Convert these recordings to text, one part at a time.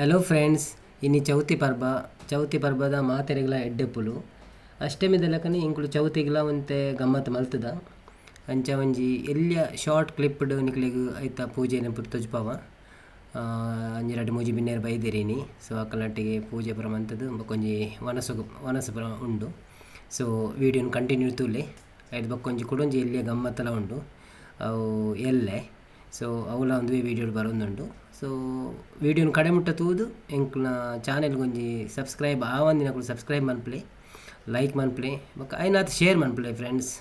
Hello friends, ಇನ್ನು ಚೌತಿ ಪರ್ಬದ ಮಾತೆರೆಗ್ಲ ಎಡ್ಡೆಪ್ಪುಲು ಅಷ್ಟಮಿದಲಕನೆ ಇಂಕುಲು ಚೌತಿಗ್ಲ ಒಂತೆ ಗಮ್ಮತ್ ಮಲ್ತದ ಅಂಚ ಒಂಜಿ ಎಲ್ಲಿಯ ಶಾರ್ಟ್ ಕ್ಲಿಪ್ಡ್ ನಿಕ್ಲೆಗ್ ಐತ ಪೂಜೆನ ಪುರ ತೋಜ್ಪಾವ. ಅಂಜಿರಡ್ ಮೂಜಿ ಬಿನ್ನೇರು ಬೈದೆರಿನಿ. ಸೊ ಅಕ್ಕಲಟ್ಟಿಗೆ ಪೂಜೆ ಪುರ ಮಂತದ್ದು ಬೊಕೊಂಜಿ ವನಸು ಪುರ ಉಂಡು. ಸೊ ವೀಡಿಯೋನ ಕಂಟಿನ್ಯೂ ತೂಲೆ ಐದು ಬೊಕ್ಕೊಂಜಿ ಕುಡೊಂಜಿ ಎಲ್ಲಿಯ ಗಮ್ಮತ್ತೆಲ್ಲ ಉಂಡು ಅವು ಎಲ್ಲೆ. ಸೊ ಅವಲ ಒಂದು ವೀಡಿಯೋ ಬರೋದುಂಡು. ಸೊ ವೀಡಿಯೋನ ಕಡೆ ಮುಟ್ಟ ತೂದು ಎಂಕ್ಲ ಚಾನೆಲ್ಗೊಂಜಿ ಸಬ್ಸ್ಕ್ರೈಬ್ ಆವಂದಿನಕುಲು ಸಬ್ಸ್ಕ್ರೈಬ್ ಮನ್ಪ್ಲೆ, ಲೈಕ್ ಮನ್ಪ್ಲೆ, ಬೊಕ್ಕ ಐನಾತ್ ಶೇರ್ ಮನ್ಪ್ಲೆ ಫ್ರೆಂಡ್ಸ್.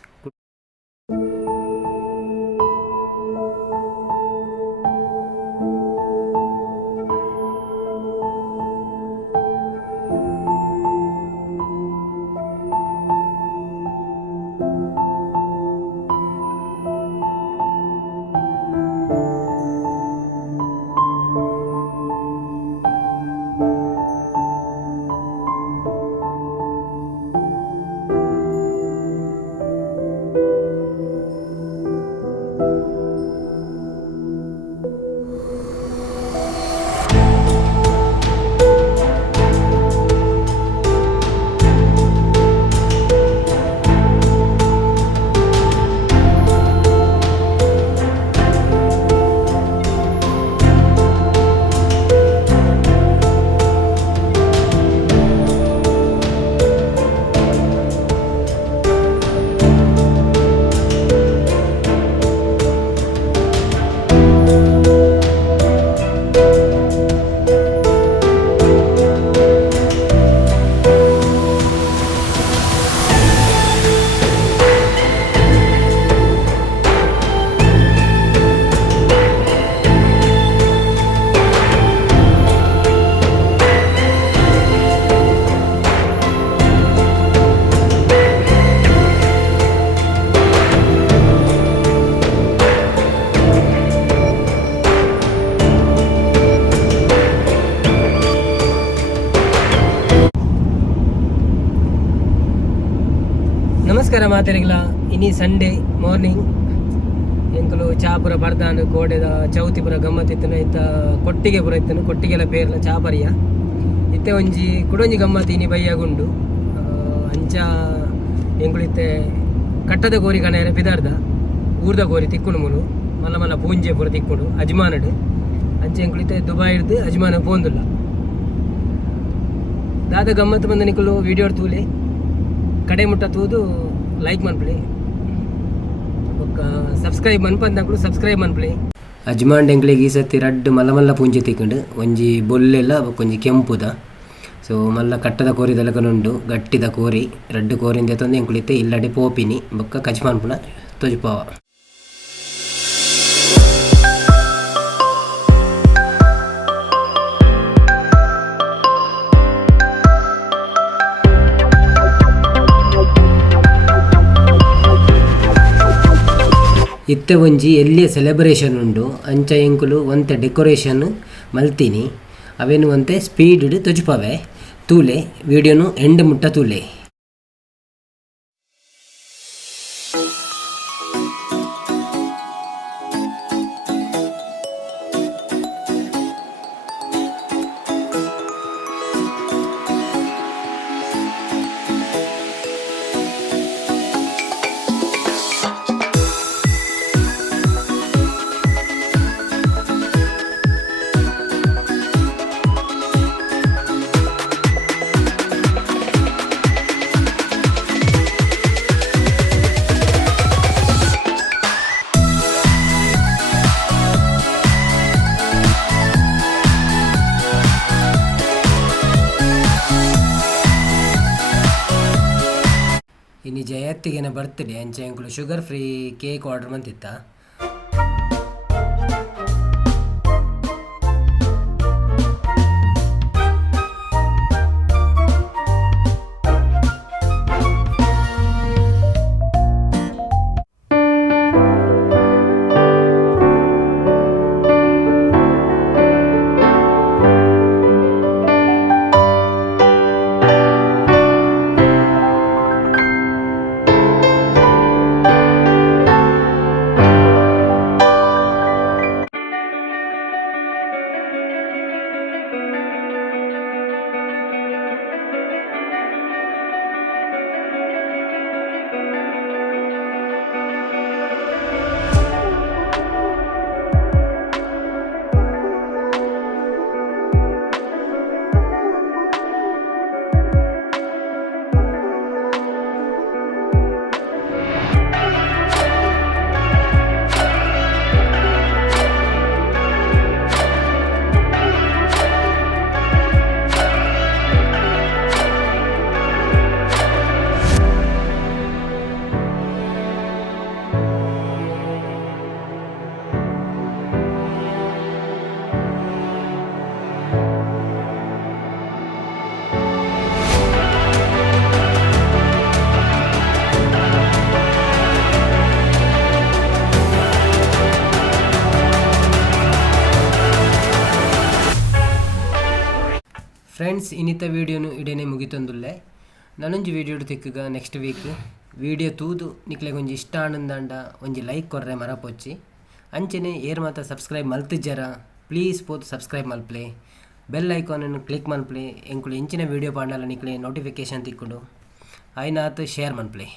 ನಮಸ್ಕಾರ ಮಾತೆರೆಗ್ಲ. ಇನಿ ಸಂಡೇ ಮಾರ್ನಿಂಗ್ ಎಂಕುಲು ಚಾ ಪುರ ಬರ್ದಾಂಡು ಕೋಡೆದ ಚೌತಿ ಪುರ ಗಮ್ಮತ್ ಇತ್ತನ ಇತ್ತ ಕೊಟ್ಟಿಗೆ ಪುರ ಇತ್ತನು. ಕೊಟ್ಟಿಗೆಲ ಪೇರ್ಲ ಚಾ ಪರಿಯ ಇತ್ತೆ ಒಂಜಿ ಕುಡೊಂಜಿ ಗಮ್ಮತ್ ಇನಿ ಬೈಯಾಗುಂಡು. ಅಂಚ ಎಂಕುಲು ಇತ್ತೆ ಕಟ್ಟದ ಕೋರಿ ಕಣೆರೆ ಪಿದಾರ್ದ ಊರ್ದ ಕೋರಿ ತಿಕ್ಕುಡು ಮುಲು ಮಲ್ಲ ಮಲ್ಲ ಪೂಂಜೆ ಪುರ ತಿಕ್ಕುಡು ಅಜ್ಮಾನಡ್. ಅಂಚ ಎಂಕುಲು ಇತ್ತೆ ದುಬೈಡ್ದು ಅಜ್ಮಾನ ಪೋಂದುಲ್ಲ ದಾದ ಗಮ್ಮತ್ ಬಂದ ನಿಕುಲು ವಿಡಿಯೋ ತೂಲೆ ಕಡೆ ಮುಟ್ಟ ತೂದು ಲೈಕ್ ಮನ್ಪ್ಲೆ, ಸಬ್ಸ್ಕ್ರೈಬ್ ಮನ್ಪಂತಂಕುಲು ಸಬ್ಸ್ಕ್ರೈಬ್ ಮನ್ಪ್ಲೆ. ಅಜ್ಮಾಂಡ್ ಎಂಕ್ಲೆಗ್ ಈ ಸತಿ ರಡ್ಡ್ ಮಲ್ಲ ಮಲ್ಲ ಪೂಂಜೆ ತಿಕ್ಕಂಡು ಒಂಜಿ ಬೊಲ್ಲೆಲ್ಲ ಒಂಜಿ ಕೆಂಪುದ. ಸೊ ಮಲ್ಲ ಕಟ್ಟದ ಕೋರಿದಲಕನುಂಡು ಗಟ್ಟಿದ ಕೋರಿ ರಡ್ಡ್ ಕೋರಿಂದ ತಂದು ಎಂಕುಲಿತ್ತೆ ಇಲ್ಲಡೆ ಪೋಪಿನಿ ಬೊಕ್ಕ ಕಚ್ಮಾನ್ಪುನ ತೊಜ್ಪಾವ. ಇತ್ತೆ ಒಂಜಿ ಎಲ್ಲಿಯ ಸೆಲೆಬ್ರೇಷನ್ ಉಂಡು ಅಂಚ ಎಂಕುಲು ಒಂತೆ ಡೆಕೋರೇಷನ್ ಮಲ್ತೀನಿ ಅವೇನು ಒಂತೆ ಸ್ಪೀಡ್ ತೊಜ್ಪಾವೆ ತೂಲೆ. ವಿಡಿಯೋನು ಎಂಡ್ ಮುಟ್ಟ ತೂಲೆ. ಇನ್ನು ಜಯತ್ತಿಗೆನ ಬರ್ತ್ಡೇ ಅಂಚ ಎಂಕುಲು ಶುಗರ್ ಫ್ರೀ ಕೇಕ್ ಆರ್ಡರ್ ಮಂತಿತ್ತ. ಫ್ರೆಂಡ್ಸ್ ಇನ್ನಿತ ವೀಡಿಯೋನು ಇಡೇನೆ ಮುಗಿತೊಂದುಲ್ಲೆ ನನೊಂಜಿ ವೀಡಿಯೋ ತಿಕ್ಕಗ ನೆಕ್ಸ್ಟ್ ವೀಕ್ ವೀಡಿಯೋ ತೂದು ನಿಕ್ಲೆಗ್ ಒಂಜಿ ಇಷ್ಟ ಆನಂದಾಂಡ ಒಂಜಿ ಲೈಕ್ ಕೊರ್ರೆ ಮರಪೊಚ್ಚಿ ಅಂಚನೆ ಏರ್ ಮಾತ ಸಬ್ಸ್ಕ್ರೈಬ್ ಮಲ್ತಿಜ್ಜರ ಪ್ಲೀಸ್ ಪೋದು ಸಬ್ಸ್ಕ್ರೈಬ್ ಮಲ್ಪ್ಲೆ ಬೆಲ್ ಐಕಾನನ್ನು ಕ್ಲಿಕ್ ಮಲ್ಪ್ಲೆ ಎಂಕುಲು ಇಂಚಿನ ವೀಡಿಯೋ ಪಾಂಡಲ ನಿಕ್ಲೆ ನೋಟಿಫಿಕೇಶನ್ ತಿಕ್ಕುಂಡು ಐನಾತ್ ಶೇರ್ ಮಲ್ಪ್ಲೆ.